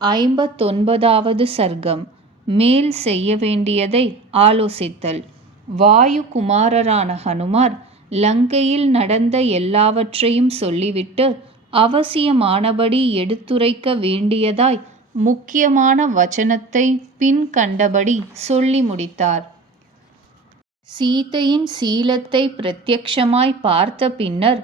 59வது சர்க்கம். மேல் செய்ய வேண்டியதை ஆலோசித்தல். வாயு குமாரரான ஹனுமார் லங்கையில் நடந்த எல்லாவற்றையும் சொல்லிவிட்டு அவசியமானபடி எடுத்துரைக்க வேண்டியதாய் முக்கியமான வச்சனத்தை பின்கண்டபடி சொல்லி முடித்தார். சீதையின் சீலத்தை பிரத்யக்ஷமாய் பார்த்த பின்னர்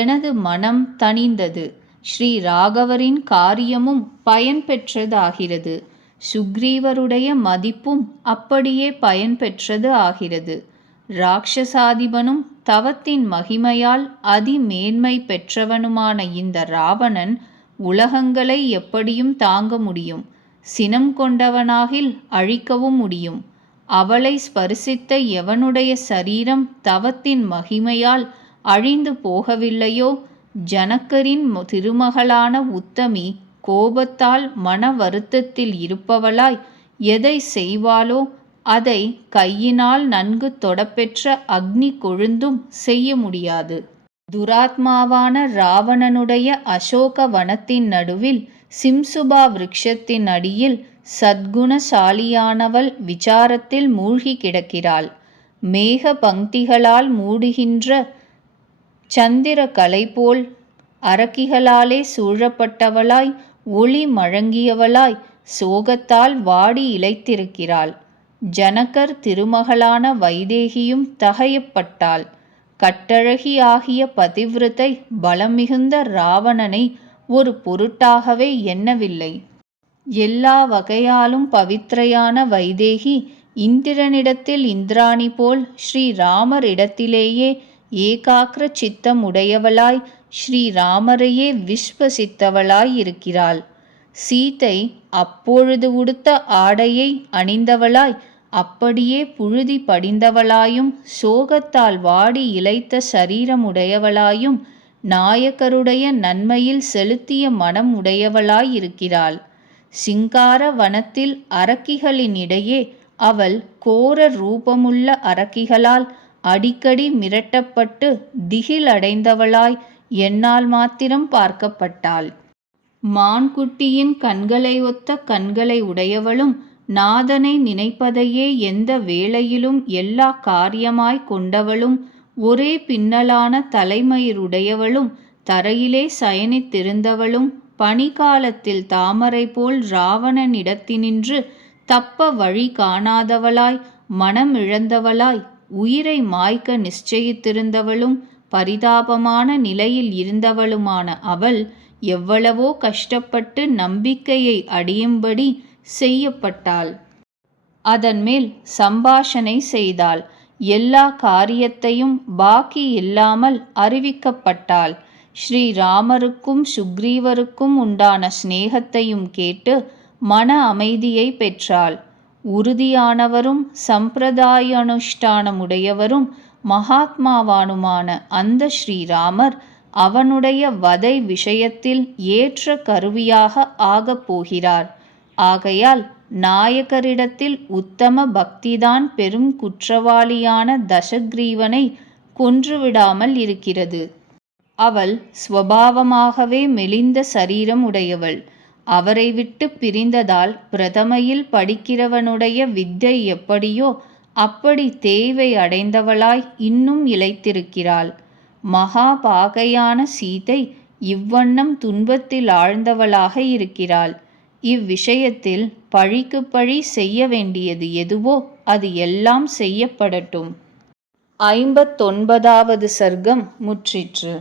எனது மனம் தணிந்தது. ஸ்ரீ ராகவரின் காரியமும் பயன் பெற்றதாகிறது. சுக்ரீவருடைய மதிப்பும் அப்படியே பயன் பெற்றது ஆகிறது. ராட்சசாதிபனும் தவத்தின் மகிமையால் அதிமேன்மை பெற்றவனுமான இந்த ராவணன் உலகங்களை எப்படியும் தாங்க முடியும். சினம் கொண்டவனாகில் அழிக்கவும் முடியும். அவளை ஸ்பரிசித்த எவனுடைய சரீரம் தவத்தின் மகிமையால் அழிந்து போகவில்லையோ, ஜனகரின் திருமகளான உத்தமி கோபத்தால் மன வருத்தத்தில் இருப்பவளாய் எதை செய்வாளோ அதை கையினால் நன்கு தொடப்பெற்ற அக்னி கொழுந்தும் செய்ய முடியாது. துராத்மாவான ராவணனுடைய அசோக வனத்தின் நடுவில் சிம்சுபா விருட்சத்தின் அடியில் சத்குணசாலியானவள் விசாரத்தில் மூழ்கி கிடக்கிறாள். மேக பங்கிகளால் மூடுகின்ற சந்திர கலை போல் அரக்கிகளாலே சூழப்பட்டவளாய் ஒளி மழங்கியவளாய் சோகத்தால் வாடி இளைத்திருக்கிறாள். ஜனகர் திருமகளான வைதேகியும் தகையப்பட்டாள். கட்டழகி ஆகிய பதிவிரதை பலம் மிகுந்த ராவணனை ஒரு பொருட்டாகவே எண்ணவில்லை. எல்லா வகையாலும் பவித்ரையான வைதேகி இந்திரனிடத்தில் இந்திராணி போல் ஸ்ரீராமரிடத்திலேயே ஏகாக்ர சித்தம் உடையவளாய் ஸ்ரீராமரையே விஸ்வசித்தவளாய் இருக்கிறாள். சீதை அப்பொழுது உடுத்த ஆடையை அணிந்தவளாய் அப்படியே புழுதி படிந்தவளாயும் சோகத்தால் வாடி இளைத்த சரீரமுடையவளாயும் நாயகருடைய நன்மையில் செலுத்திய மனம் உடையவளாய் இருக்கிறாள். சிங்கார வனத்தில் அரக்கிகளினிடையே அவள் கோர ரூபமுள்ள அரக்கிகளால் அடிக்கடி மிரட்டப்பட்டு திகில் அடைந்தவளாய் என்னால் மாத்திரம் பார்க்கப்பட்டாள். மான்குட்டியின் கண்களை ஒத்த கண்களை உடையவளும் நாதனை நினைப்பதையே எந்த வேளையிலும் எல்லா காரியமாய் கொண்டவளும் ஒரே பின்னலான தலைமயிருடையவளும் தரையிலே சயனித்திருந்தவளும் பனிகாலத்தில் தாமரை போல் ராவணனிடத்தினின்று தப்ப வழி காணாதவளாய் மனமிழந்தவளாய் உயிரை மாய்க்க நிச்சயித்திருந்தவளும் பரிதாபமான நிலையில் இருந்தவளுமான அவள் எவ்வளவோ கஷ்டப்பட்டு நம்பிக்கையை அடையும்படி செய்யப்பட்டாள். அதன்மேல் சம்பாஷணை செய்தாள். எல்லா காரியத்தையும் பாக்கி இல்லாமல் அறிவிக்கப்பட்டாள். ஸ்ரீராமருக்கும் சுக்ரீவருக்கும் உண்டான சிநேகத்தையும் கேட்டு மன அமைதியை பெற்றாள். உறுதியானவரும் சம்பிரதாயானுஷ்டானமுடையவரும் மகாத்மாவானுமான அந்த ஸ்ரீராமர் அவனுடைய வதை விஷயத்தில் ஏற்ற கருவியாக ஆகப் போகிறார். ஆகையால் நாயகரிடத்தில் உத்தம பக்திதான் பெரும் குற்றவாளியான தசக்ரீவனை கொன்றுவிடாமல் இருக்கிறது. அவள் ஸ்வபாவமாகவே மெலிந்த சரீரம் உடையவள். அவரை விட்டு பிரிந்ததால் பிரதமையில் படிக்கிறவனுடைய வித்தை எப்படியோ அப்படி தேவை அடைந்தவளாய் இன்னும் இளைத்திருக்கிறாள். மகாபாகையான சீதை இவ்வண்ணம் துன்பத்தில் ஆழ்ந்தவளாக இருக்கிறாள். இவ்விஷயத்தில் பழிக்கு பழி செய்ய வேண்டியது எதுவோ அது எல்லாம் செய்யப்படட்டும். 59வது சர்க்கம் முற்றிற்று.